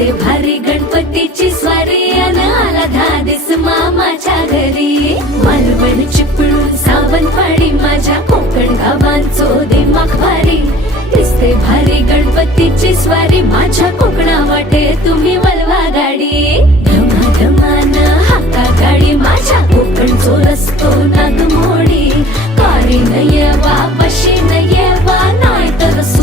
दिसते भारी गणपतीची स्वारी अन आला धादिस मामाच्या घरी. मालवण चिपळूण सावंतवाडी माझ्या कोकण गावांचो दिमाग भारी. दिसते भारी गणपतीची स्वारी माझ्या कोकणा वाटे तुम्ही वलवा गाडी.